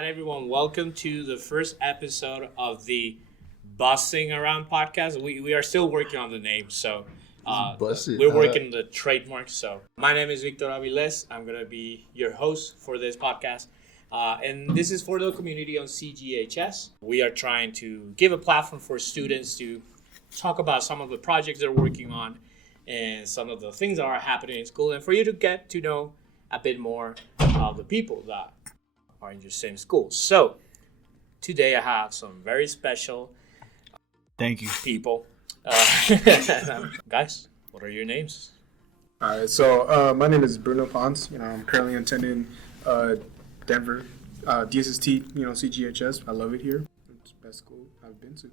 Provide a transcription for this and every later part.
right, everyone. Welcome to the first episode of the Bussing Around podcast. We are still working on the name, so we're working the trademark. So my name is Victor Avilés. I'm going to be your host for this podcast. And this is for the community on CGHS. We are trying to give a platform for students to talk about some of the projects they're working on and some of the things that are happening in school, and for you to get to know a bit more of the people that are in your same school. So today I have some very special people. Guys, what are your names? All right, so my name is Bruno Pons. I'm currently attending Denver DSST, CGHS. I love it here. It's the best school I've been to.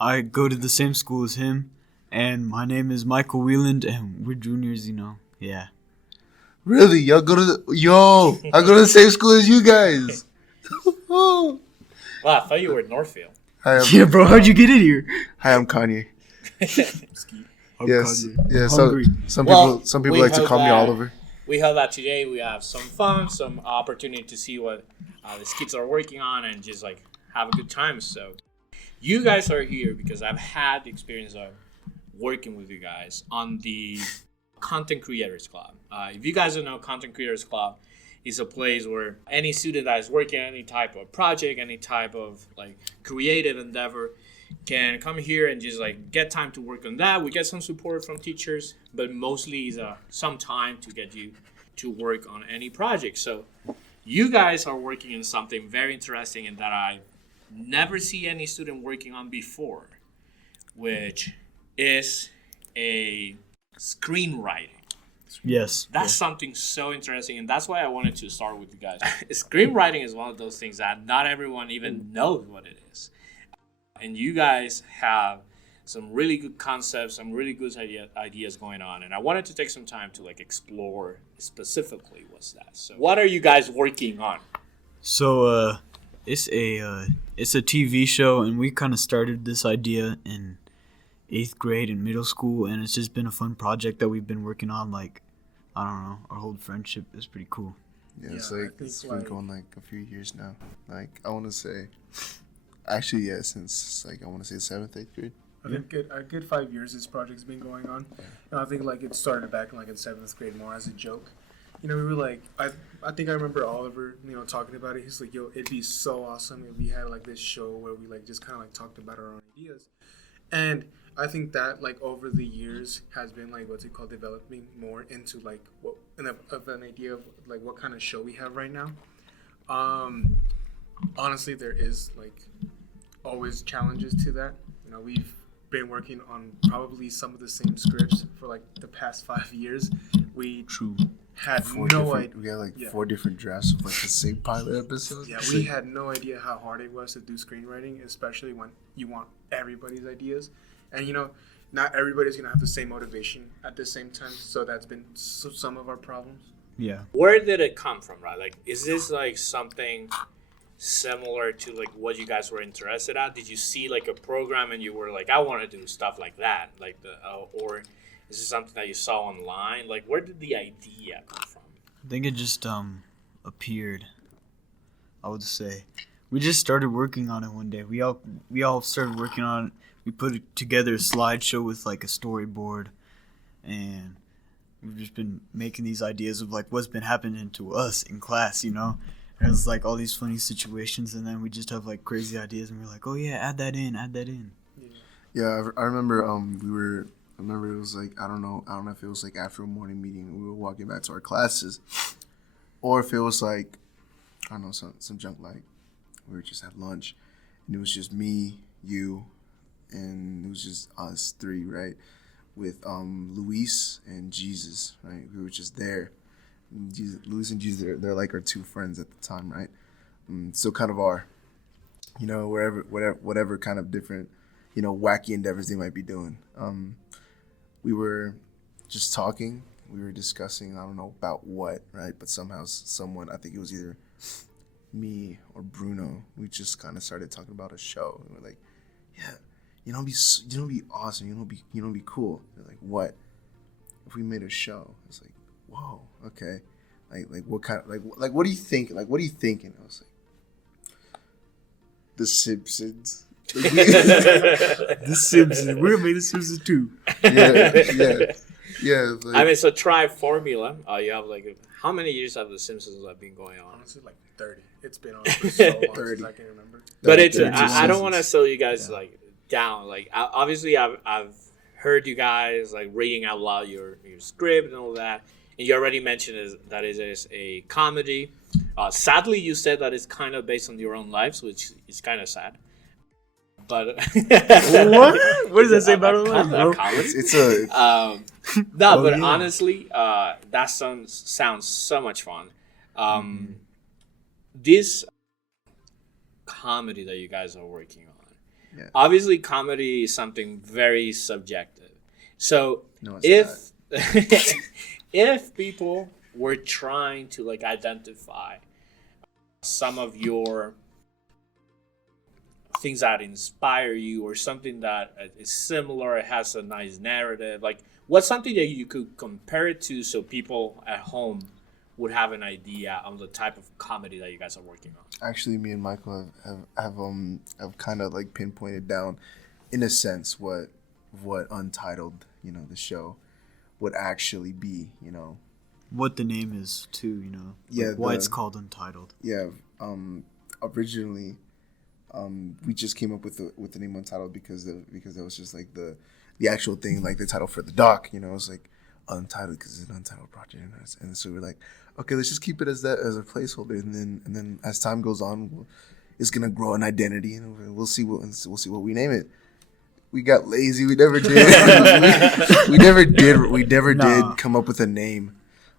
I go to the same school as him, and my name is Micheal Wieland, and we're juniors, Yeah. Really? I go to the same school as you guys. Well, I thought you were at Northfield. Yeah, bro, how'd you get in here? Hi, I'm Kanye. Yes. Kanye. Yeah, so some people like to call me Oliver. We hope that today we have some fun, some opportunity to see what the kids are working on and just like have a good time. So you guys are here because I've had the experience of working with you guys on the Content Creators Club. If you guys don't know, Content Creators Club is a place where any student that is working on any type of project, any type of like creative endeavor can come here and just like get time to work on that. We get some support from teachers, but mostly is some time to get you to work on any project. So you guys are working on something very interesting and that I never see any student working on before, which is a screenwriting. Yes. That's something so interesting, and that's why I wanted to start with you guys. Screenwriting is one of those things that not everyone even knows what it is. And you guys have some really good concepts, some really good ideas going on, and I wanted to take some time to like explore specifically what's that. So what are you guys working on? So it's a TV show, and we kind of started this idea in 8th grade in middle school, and it's just been a fun project that we've been working on. Like, I don't know, our whole friendship is pretty cool. Yeah, it's been going like a few years now. Like, I want to say, actually, yeah, since like I want to say 7th, 8th grade. I think a good 5 years this project's been going on. And I think like it started back in like in 7th grade more as a joke. We were like, I think I remember Oliver, talking about it. He's like, yo, it'd be so awesome if we had like this show where we like just kind of like talked about our own ideas. And I think that like over the years has been like developing more into like of an idea of like what kind of show we have right now. Honestly, there is like always challenges to that. We've been working on probably some of the same scripts for like the past 5 years. We had no idea. We had like 4 different drafts of like the same pilot episode. Yeah, we had no idea how hard it was to do screenwriting, especially when you want everybody's ideas. And, not everybody's going to have the same motivation at the same time. So that's been some of our problems. Yeah. Where did it come from, right? Like, is this like something similar to like what you guys were interested at? Did you see like a program and you were like, I want to do stuff like that? Like or is this something that you saw online? Like, where did the idea come from? I think it just appeared, I would say. We just started working on it one day. We all started working on it. We put together a slideshow with like a storyboard, and we've just been making these ideas of like what's been happening to us in class, And it's like all these funny situations, and then we just have like crazy ideas, and we're like, oh yeah, add that in. Yeah, I remember I remember it was like, I don't know if it was like after a morning meeting and we were walking back to our classes, or if it was like, I don't know, some junk like we just had lunch and it was just me, you, and it was just us 3, right? With Luis and Jesus, right? We were just there. Luis and Jesus, they're like our 2 friends at the time, right? So kind of our, whatever kind of different, wacky endeavors they might be doing. We were just talking. We were discussing, I don't know about what, right? But somehow someone, I think it was either me or Bruno, we just kind of started talking about a show. And we're like, yeah, it'd be awesome. It'd be cool. They're like, what? If we made a show? It's like, whoa, okay. Like what kind of, like what do you think? Like, what are you thinking? I was like, The Simpsons. The Simpsons. We're gonna make The Simpsons too. Yeah. Like, I mean, so try formula. You have like how many years have the Simpsons have been going on? Honestly, like 30. It's been on for so long 30. since I can remember. But it's I 32 don't seasons. want to slow you guys like down. Like obviously, I've heard you guys like reading out loud your script and all that, and you already mentioned that it is a comedy. Sadly, you said that it's kind of based on your own lives, which is kind of sad. But What? What does that say about our lives, bro? it's a No, Oh, but yeah. honestly, that sounds so much fun. This comedy that you guys are working on, Yeah. obviously, comedy is something very subjective. So no, it's if if people were trying to like identify some of your things that inspire you or something that is similar, it has a nice narrative, like what's something that you could compare it to so people at home would have an idea of the type of comedy that you guys are working on? actually me and Michael have kind of like pinpointed down, in a sense, what Untitled, the show, would actually be, What the name is too, Yeah, Like why the- it's called Untitled. Yeah. Originally, we just came up with the name Untitled because it was just like the actual thing, like the title for the doc. It was like Untitled because it's an untitled project, and so we're like, okay, let's just keep it as that, as a placeholder, and then as time goes on, it's gonna grow an identity, and we'll see what we name it. We got lazy. We never did. we never did come up with a name,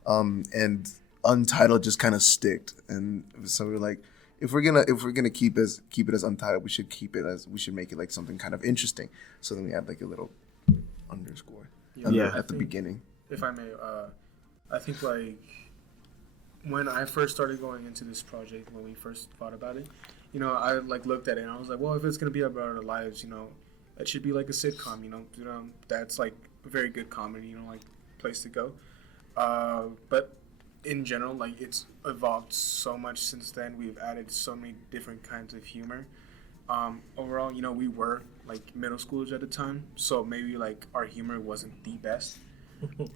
and Untitled just kind of sticked, and so we're like, if we're gonna keep it as Untitled, we should make it like something kind of interesting. So then we add like a little underscore Yeah. at the beginning. If I may, I think like when I first started going into this project, when we first thought about it, I like looked at it and I was like, well, if it's gonna be about our lives, it should be like a sitcom, that's like a very good comedy, like place to go. But in general, like it's evolved so much since then. We've added so many different kinds of humor. Overall, we were like middle schoolers at the time, so maybe like our humor wasn't the best. What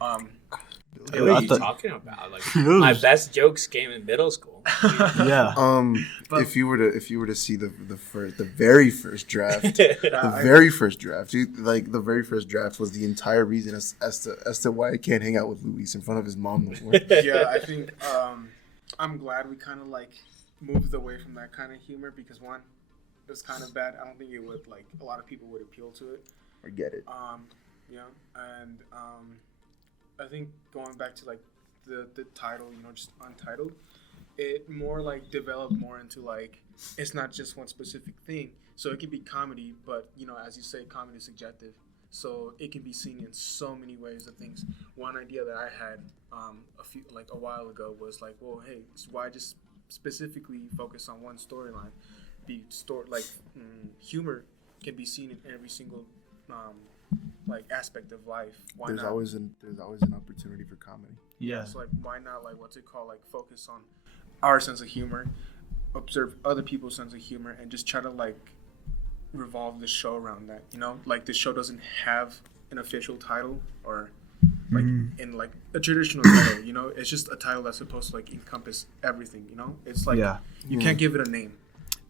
I are you thought- talking about? Like my best jokes came in middle school. Yeah. But- If you were to see the very first draft, the I- very first draft, the very first draft was the entire reason as to why I can't hang out with Luis in front of his mom no more. Yeah, I think I'm glad we kind of like moved away from that kind of humor because one, it was kind of bad. I don't think it would like a lot of people would appeal to it. I get it. And I think going back to like the title, just Untitled, it more like developed more into like it's not just one specific thing. So it can be comedy, but as you say, comedy is subjective. So it can be seen in so many ways of things. One idea that I had a while ago was like, well, hey, so why just specifically focus on one storyline? Humor can be seen in every single like aspect of life. Why There's not? always an opportunity for comedy. Yeah. So like, why not like like focus on our sense of humor, observe other people's sense of humor, and just try to like revolve the show around that. Like the show doesn't have an official title or like in like a traditional title. It's just a title that's supposed to like encompass everything. It's like you can't give it a name.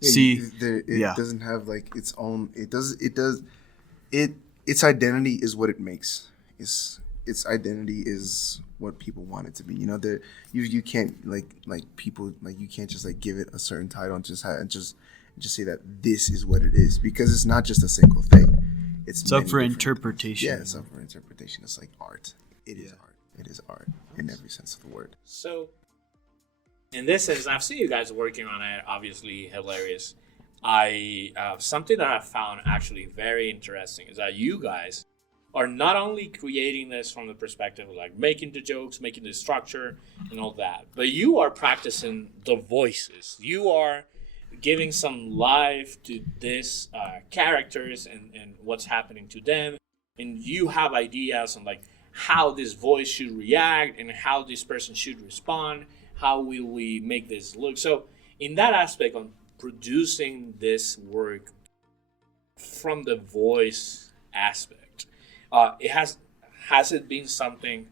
See, It doesn't have like its own. Its identity is what it makes. Its identity is what people want it to be. You can't like people like you can't just like give it a certain title and just say that this is what it is, because it's not just a single thing. It's It's up many for different interpretation. things. Yeah, it's up for interpretation. It's like art. It is art. It is art in every sense of the word. So, in this sense, I've seen you guys working on it. Obviously, hilarious. Something that I found actually very interesting is that you guys are not only creating this from the perspective of like making the jokes, making the structure, and all that, but you are practicing the voices. You are giving some life to these characters and what's happening to them, and you have ideas on like how this voice should react and how this person should respond. How will we make this look? So in that aspect, on producing this work from the voice aspect, has it been something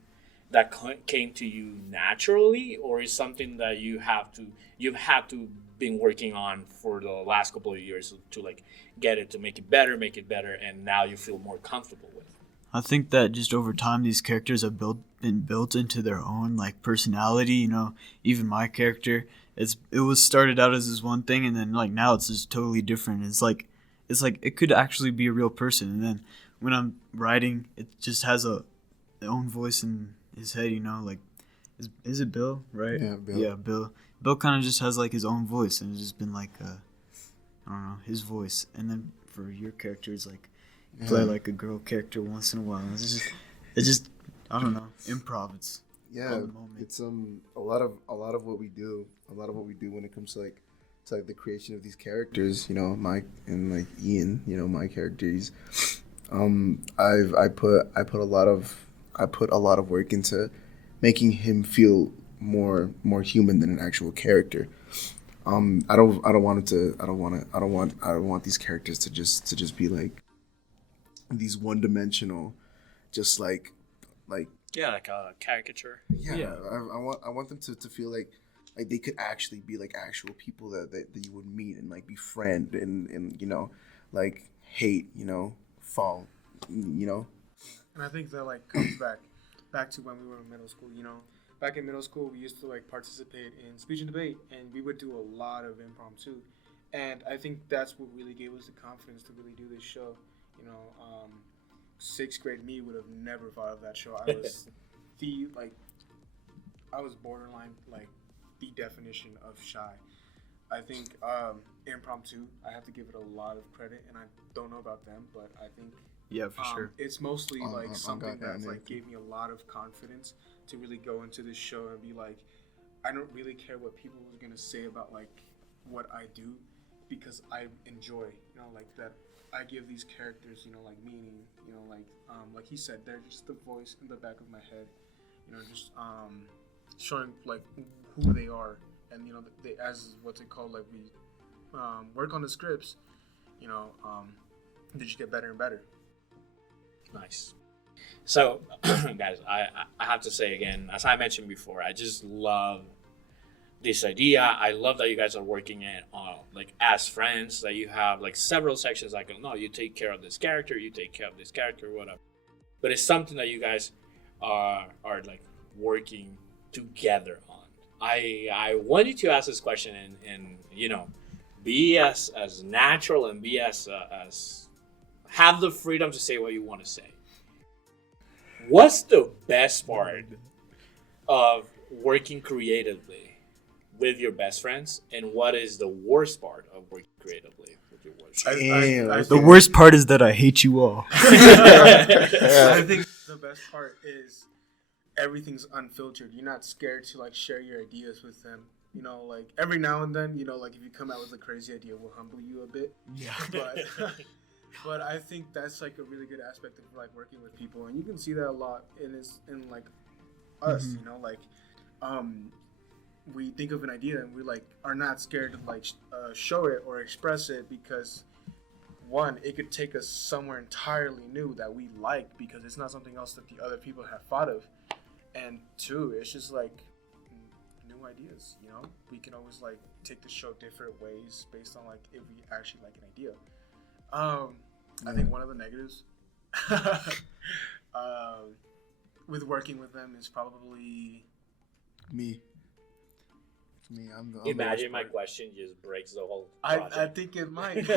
that came to you naturally, or is something that you've had to been working on for the last couple of years to like get it to make it better, and now you feel more comfortable with it? I think that just over time, these characters have been built into their own like personality. You know, even my character, it was started out as this one thing, and then like now it's just totally different. It's like it could actually be a real person. And then when I'm writing, it just has their own voice in his head. You know, like is it Bill, right? Yeah, Bill. Yeah, Bill. Bill kind of just has like his own voice, and it's just been like I don't know, his voice. And then for your characters, like. Play like a girl character once in a while. It's just I don't know, improv. It's it's a lot of what we do when it comes to like the creation of these characters. You know, Mike and like Ian. You know, my characters. I put a lot of work into making him feel more human than an actual character. I don't want these characters to just be like these one-dimensional, just like like a caricature. I want them to feel like they could actually be like actual people that you would meet and like befriend and you know, like hate, you know, fall, you know. And I think that like comes back to when we were in middle school. You know, back in middle school we used to like participate in speech and debate, and we would do a lot of impromptu, and I think that's what really gave us the confidence to really do this show. You know, sixth grade me would have never thought of that show. I was borderline like the definition of shy. I think impromptu, I have to give it a lot of credit, and I don't know about them, but I think for sure. It's mostly like something that's like gave me a lot of confidence to really go into this show and be like, I don't really care what people are gonna say about like what I do, because I enjoy, you know, like that. I give these characters, you know, like meaning, you know, like he said, they're just the voice in the back of my head, you know, just showing like who they are, and you know, they as what's it called, like we work on the scripts, you know, they just get better and better. Nice. So, guys, I have to say again, as I mentioned before, I just love this idea. I love that you guys are working it like as friends, that you have like several sections like, no, you take care of this character, you take care of this character, whatever. But it's something that you guys are like working together on. I wanted to ask this question and you know, be as natural and be as have the freedom to say what you want to say. What's the best part of working creatively with your best friends, and what is the worst part of working creatively with your worst friends? The worst part is that I hate you all. I think the best part is everything's unfiltered. You're not scared to like share your ideas with them. You know, like every now and then, you know, like if you come out with a crazy idea, we'll humble you a bit. Yeah. But I think that's like a really good aspect of like working with people, and you can see that a lot in like us. Mm-hmm. You know, like we think of an idea and we like are not scared to like show it or express it, because one, it could take us somewhere entirely new that we like because it's not something else that the other people have thought of, and two, it's just like new ideas. You know, we can always like take the show different ways based on like if we actually like an idea. I think one of the negatives with working with them is probably me. I'm Imagine my question just breaks the whole project. I think it might.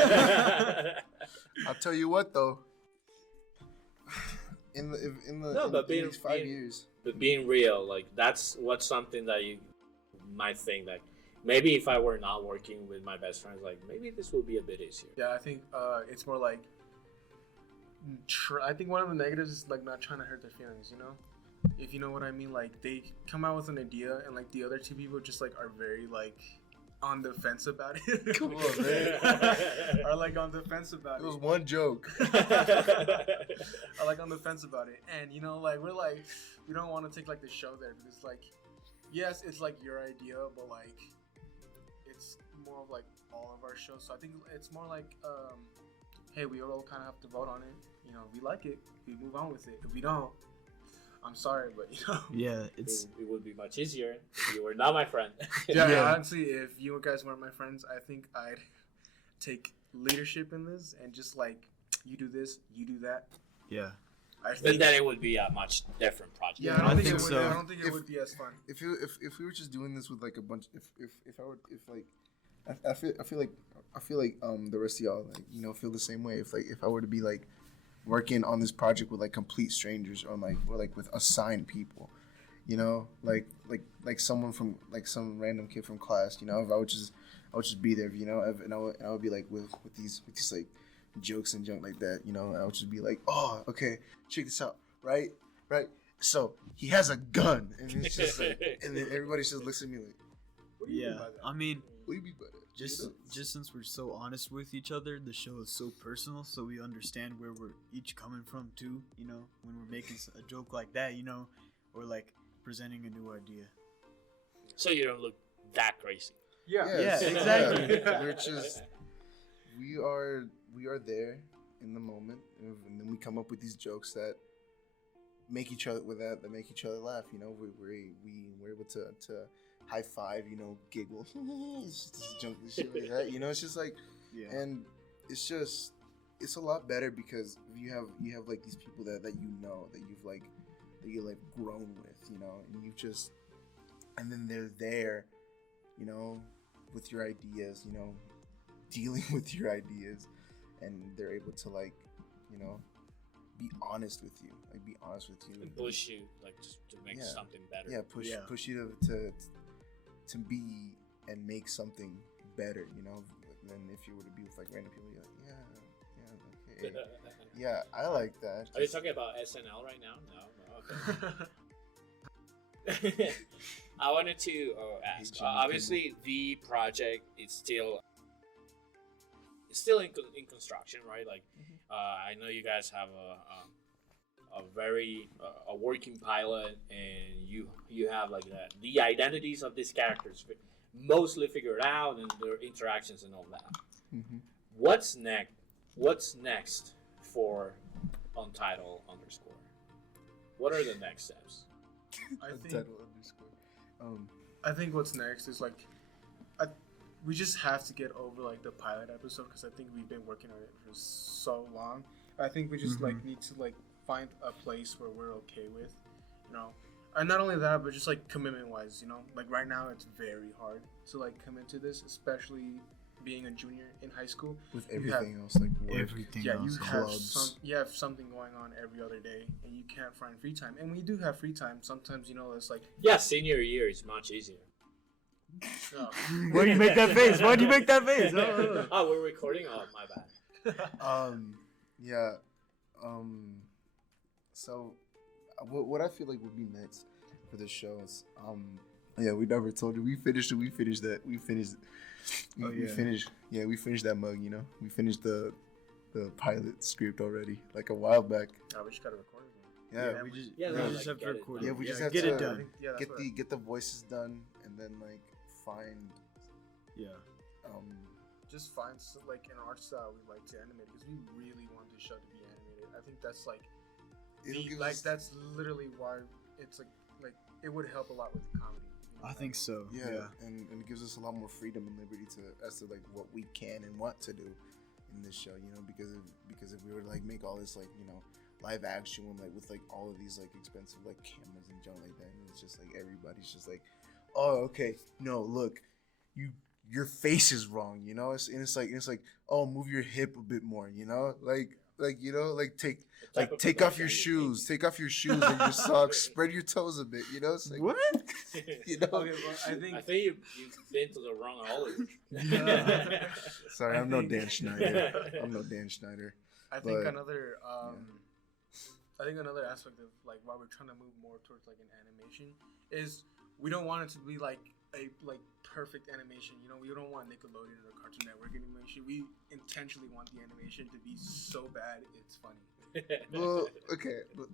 I'll tell you what though. In these 5 years. But being real, like that's what's something that you might think that maybe if I were not working with my best friends, like maybe this would be a bit easier. Yeah, I think it's more like I think one of the negatives is like not trying to hurt their feelings, you know? If you know what I mean, like they come out with an idea and like the other two people just like are very like on the fence about it. Come on, man. Are like on the fence about it. It was one joke. Are like on the fence about it, and you know, like we're like we don't want to take like the show there because like yes, it's like your idea, but like it's more of like all of our shows. So I think it's more like, hey, we all kind of have to vote on it. You know, if we like it, we move on with it. If we don't, I'm sorry, but you know. Yeah, it's It would be much easier if you were not my friend. Yeah, honestly, if you guys weren't my friends, I think I'd take leadership in this and just like, you do this, you do that. yeah. I But think then it would be a much different project. Yeah, I I don't think think it would. so. I don't think it If- would be as fun. If we were just doing this with like a bunch, if I feel like the rest of y'all like, you know, feel the same way. If I were to be like working on this project with like complete strangers or like with assigned people, you know, like someone from like some random kid from class, you know, if I would just be there, you know, and I would be like with these like jokes and junk like that, you know, and I would just be like, oh, okay, check this out, right. So he has a gun, and it's just like, and then everybody just looks at me like, What do you mean by Yeah, that? I mean, what do you mean by that? just since we're so honest with each other, the show is so personal, so we understand where we're each coming from too. You know, when we're making a joke like that, you know, or like presenting a new idea. So you don't look that crazy. Yeah. Yeah, exactly. We're just we are there in the moment, and then we come up with these jokes that make each other make each other laugh. You know, we're able to high five, you know, giggle, it's just junk and shit like that. You know, it's just like, Yeah. and it's a lot better because you have like these people that you know that you've like grown with, you know, and then they're there, you know, with your ideas, you know, dealing with your ideas, and they're able to like, you know, be honest with you, And push you like just to make Yeah. something better. yeah, push you to be and make something better, you know. And then if you were to be with like random people, you're like, okay, yeah, I like that. Are you talking about SNL right now? No. Okay. I wanted to ask. Jimmy Obviously, the project is still in construction, right? Like, I know you guys have a very a working pilot, and you have like the identities of these characters mostly figured out, and their interactions and all that. Mhm. What's next? What's next for Untitled _? What are the next steps? I think what's next is like, we just have to get over like the pilot episode because I think we've been working on it for so long. I think we just like need to like find a place where we're okay with, you know, and not only that, but just like commitment wise, you know, like right now it's very hard to like commit to this, especially being a junior in high school. With You everything else, like work. Everything Yeah, you else. clubs. have something going on every other day, and you can't find free time. And when you do have free time, sometimes, you know, it's like, Yeah, senior year is much easier. oh, Why do you make that face? Why do you make that face? Oh. Oh, we're recording. Oh, my bad. Yeah. So, what I feel like would be next for the show is, yeah, we never told you. We finished it. We finished that. We finished. Oh, We yeah. finished. Yeah, we finished that mug. You know, we finished the pilot script already, like a while back. oh, we just gotta record it. Yeah, we just, Yeah, we like, just have to get it record done. it. Yeah, we just have get to- it done. Yeah, that's what get the voices done, and then like find Yeah. just find like an art style we like to animate because we really want this show to be animated. I think that's like it'll give like us- that's literally why it's like it would help a lot with the comedy. You know? I think so. Yeah, and it gives us a lot more freedom and liberty as to like what we can and want to do in this show, you know, because if we were to like make all this like, you know, live action with like all of these like expensive like cameras and junk like that, and it's just like everybody's just like, oh, okay, no, look, your face is wrong, you know, it's like oh, move your hip a bit more, you know, like you know, like take off your shoes, and your socks, spread your toes a bit, you know, it's like What? you know. Okay, well, I think I think you've been to the wrong Hollywood. Sorry, I'm no Dan Schneider. I think But, another I think another aspect of like why we're trying to move more towards like an animation is we don't want it to be like a like perfect animation. You know, we don't want Nickelodeon or Cartoon Network animation. We intentionally want the animation to be so bad it's funny. Well, okay, but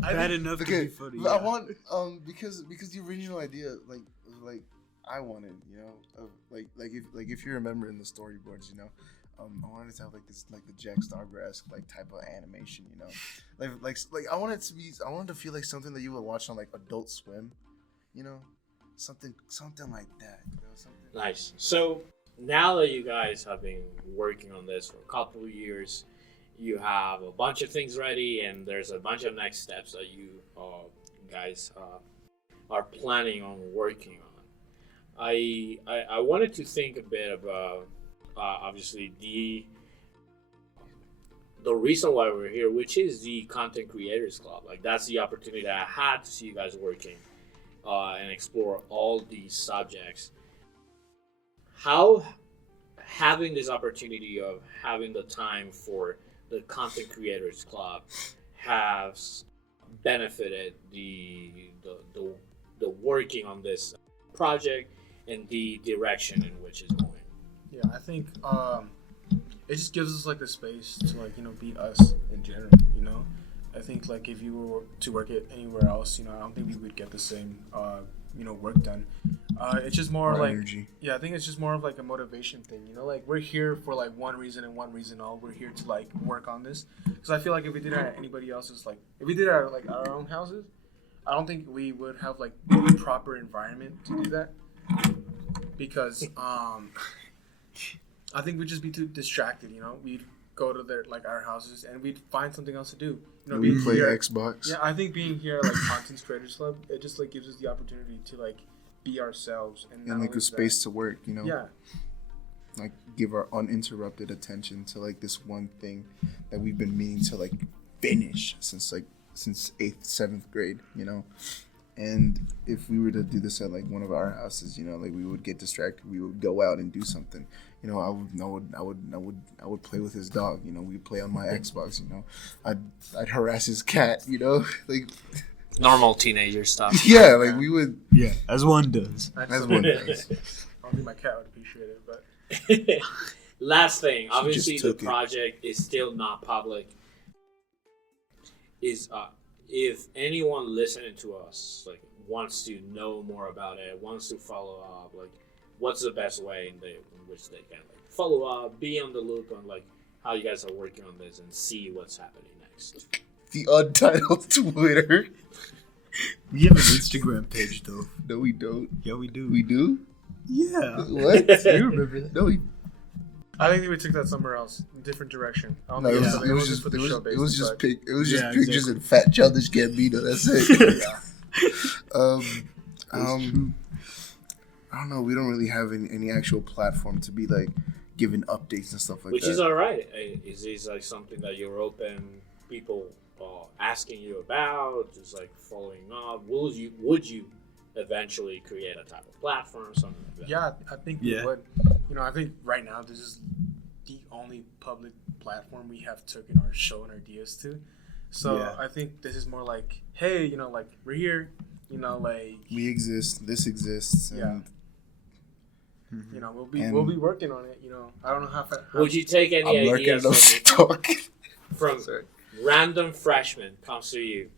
Bad enough to okay, be funny. but I want because the original idea like was like I wanted, if you remember in the storyboards, I wanted to have like the Jack Starber-esque like type of animation, I wanted to feel like something that you would watch on like Adult Swim, something like that, something. Nice. So now that you guys have been working on this for a couple of years, you have a bunch of things ready, and there's a bunch of next steps that you guys are planning on working on. I wanted to think a bit about obviously the reason why we're here, which is the Content Creators Club. Like, that's the opportunity that I had to see you guys working and explore all these subjects. How having this opportunity of having the time for the Content Creators Club has benefited the working on this project and the direction in which it's going. Yeah, I think it just gives us like the space to be us in general. I think like if you were to work it anywhere else, I don't think we would get the same work done. It's just more like energy. Yeah, I think it's just more of like a motivation thing. Like we're here for like one reason and one reason all. We're here to like work on this because I feel like if we did it at anybody else's, like if we did it at like our own houses, I don't think we would have like the proper environment to do that because I think we'd just be too distracted. We'd go to our houses and we'd find something else to do. We play here, Xbox. Yeah, I think being here at like Content Creators Club, it just like gives us the opportunity to like be ourselves and like a space to work. Yeah. Like give our uninterrupted attention to like this one thing that we've been meaning to like finish since 8th, 7th grade. And if we were to do this at like one of our houses, like we would get distracted. We would go out and do something. I would play with his dog. We'd play on my Xbox. I'd harass his cat. Like Normal teenager stuff. yeah, like we would. Yeah, as one does. As one does. I don't think my cat would appreciate it, but Last thing, obviously the took it. project is still not public. Is if anyone listening to us like wants to know more about it, wants to follow up, like what's the best way in which they can like follow up, be on the loop on like how you guys are working on this and see what's happening next? The Untitled Twitter. We have an Instagram page though. No, we don't. Yeah, we do. We do? Yeah. What? You remember that? No, we. I think we took that somewhere else, in a different direction. I don't No, think it it was was just for the show it was just basis, pictures of Fat Childish Gambino. That's it. I don't know. We don't really have any actual platform to be like giving updates and stuff like Which that. is all right. Is this like something that you're open people asking you about, just like following up? Would you eventually create a type of platform, something like that? Yeah, I think we would. I think right now this is the only public platform we have taken our show and our ideas to. So I think this is more like, hey, like we're here, like we exist. This exists. Yeah. And we'll be working on it. I don't know how. Would you take any I'm lurking ideas those stock. from random freshmen comes to you?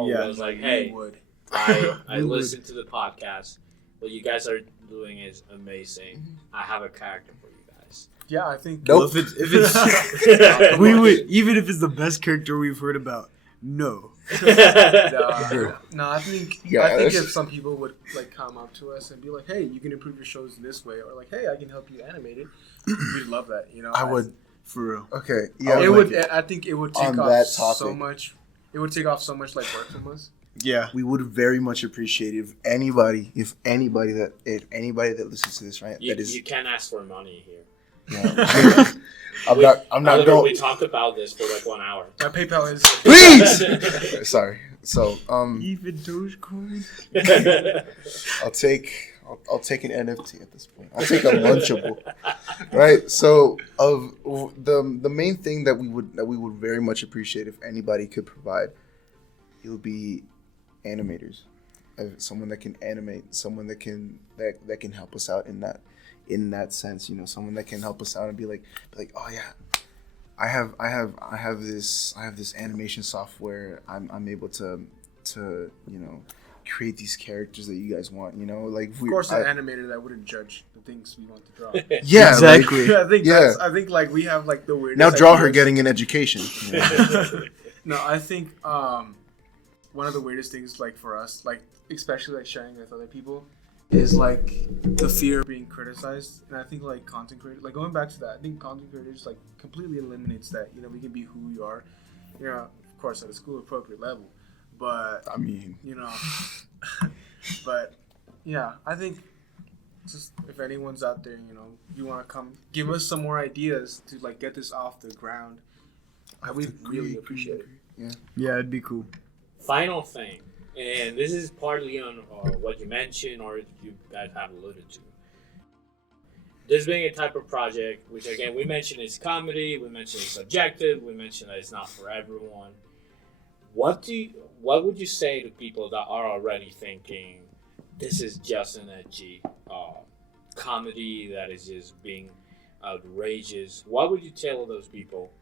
Yeah. Was like, hey, would. I listened to the podcast. What you guys are doing is amazing. I have a character for you guys. Yeah, I think. Nope. Well, if it's we would, even if it's the best character we've heard about. No. No, I think Yeah, if some people would like come up to us and be like, "Hey, you can improve your shows in this way," or like, "Hey, I can help you animate it," we'd love that. I would. For real. Okay. Yeah. It like would. I think it would take on off that so topic. much. It would take off so much like work from us. Yeah. We would very much appreciate if anybody that listens to this, right? You can't ask for money here. Yeah. I'm not However, going. we talked about this for like 1 hour. My PayPal is. Please. Sorry. So Even Dogecoin. I'll take an NFT at this point. I'll take a Lunchable. Right. So of the main thing that we would very much appreciate if anybody could provide, it would be animators, someone that can animate, someone that can help us out in that sense. Someone that can help us out and be like, oh yeah, I have this animation software. I'm able to create these characters that you guys want. You know, like Of course, an animator that wouldn't judge the things we want to draw. yeah, Exactly. I think like we have like the weirdest. Now draw her ideas. getting an education. You know? No, I think one of the weirdest things like for us, like especially like sharing with other people, is like the fear of being criticized. And I think like content creators, like going back to that, I think content creators like completely eliminates that. You know, we can be who we are. You know, of course at a school appropriate level, but I mean, you know, but yeah, I think just if anyone's out there, you know, you want to come give us some more ideas to like get this off the ground, I would really appreciate it. Yeah, it'd be cool. Final thing, and this is partly on what you mentioned or you guys have alluded to. This being a type of project, which again we mentioned is comedy, we mentioned it's subjective, we mentioned that it's not for everyone. What would you say to people that are already thinking this is just an edgy comedy that is just being outrageous? What would you tell those people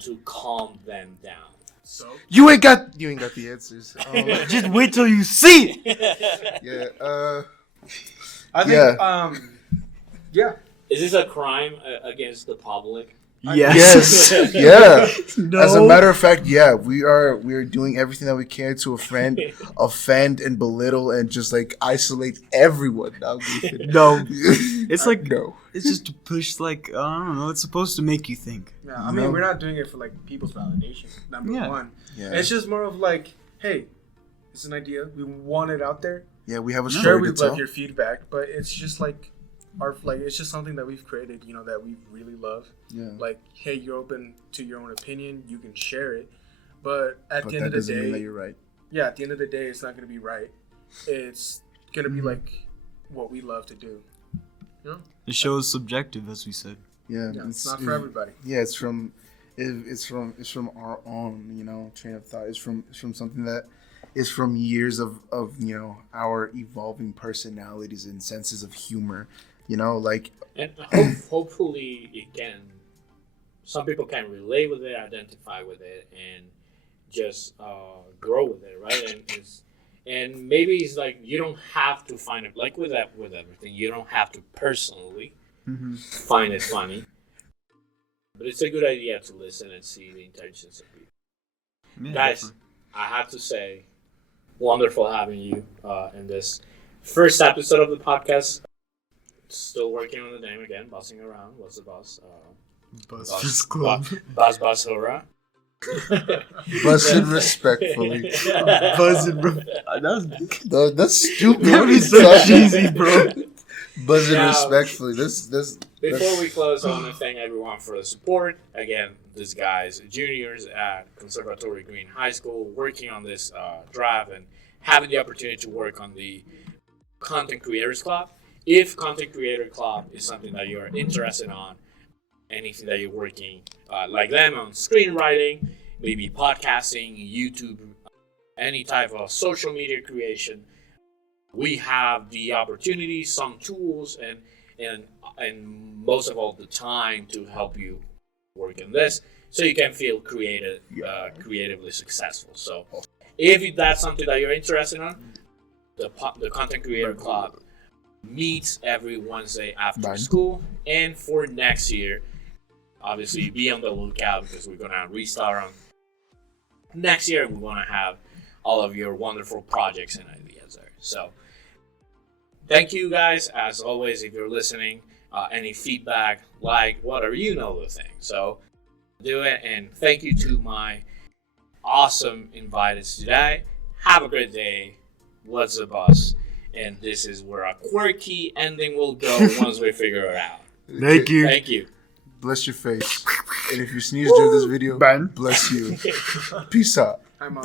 to calm them down? So you ain't got the answers. Just wait till you see it. Yeah. I think yeah. Is this a crime against the public? Yes. Yes. Yeah. No. As a matter of fact, yeah, we are doing everything that we can to offend and belittle and just like isolate everyone. No. It's like no. It's just to push like I don't know. It's supposed to make you think. Yeah, I mean, we're not doing it for like people's validation. Number one, it's just more of like, hey, it's an idea. We want it out there. Yeah, we have a story Sure, to we'd tell. love your feedback, but it's just like it's just something that we've created, you know, that we really love. Yeah. Like, hey, you're open to your own opinion. You can share it, but at the end of the doesn't day, mean that you're right. Yeah, at the end of the day, it's not going to be right. It's going to be like what we love to do. You know? The show is subjective, as we said. Yeah, it's not for everybody. Yeah, it's from our own, you know, train of thought. It's from something that is from years of you know, our evolving personalities and senses of humor. You know, like, and hopefully it can. Some people can relate with it, identify with it, and just grow with it, right? And maybe it's like you don't have to find it like with everything. You don't have to personally find it funny, but it's a good idea to listen and see the intentions of people. Yeah, Guys, definitely. I have to say, wonderful having you in this first episode of the podcast. Still working on the name again, bossing around. What's the boss? Buzz Club. Buzz Hurrah. Buzzing respectfully. Buzzing, That's stupid. That is so cheesy, bro. Buzzing Now, respectfully. Before we close, I want to thank everyone for the support. Again, these guys, juniors at Conservatory Green High School, working on this drive and having the opportunity to work on the Content Creators Club. If Content Creator Club is something that you're interested on, anything that you're working like them on screenwriting, maybe podcasting, YouTube, any type of social media creation, we have the opportunity, some tools, and most of all the time to help you work in this, so you can feel creatively successful. So, if that's something that you're interested in, the Content Creator Club meets every Wednesday after school, and for next year, obviously be on the lookout because we're gonna restart on next year, and we want to have all of your wonderful projects and ideas there. So thank you guys, as always. If you're listening, any feedback, like, whatever, you know the thing, so do it. And thank you to my awesome invitees today. Have a great day. What's the bus? And this is where a quirky ending will go once we figure it out. Thank you. Thank you. Bless your face. And if you sneeze during this video, bless you. Peace out. I'm out.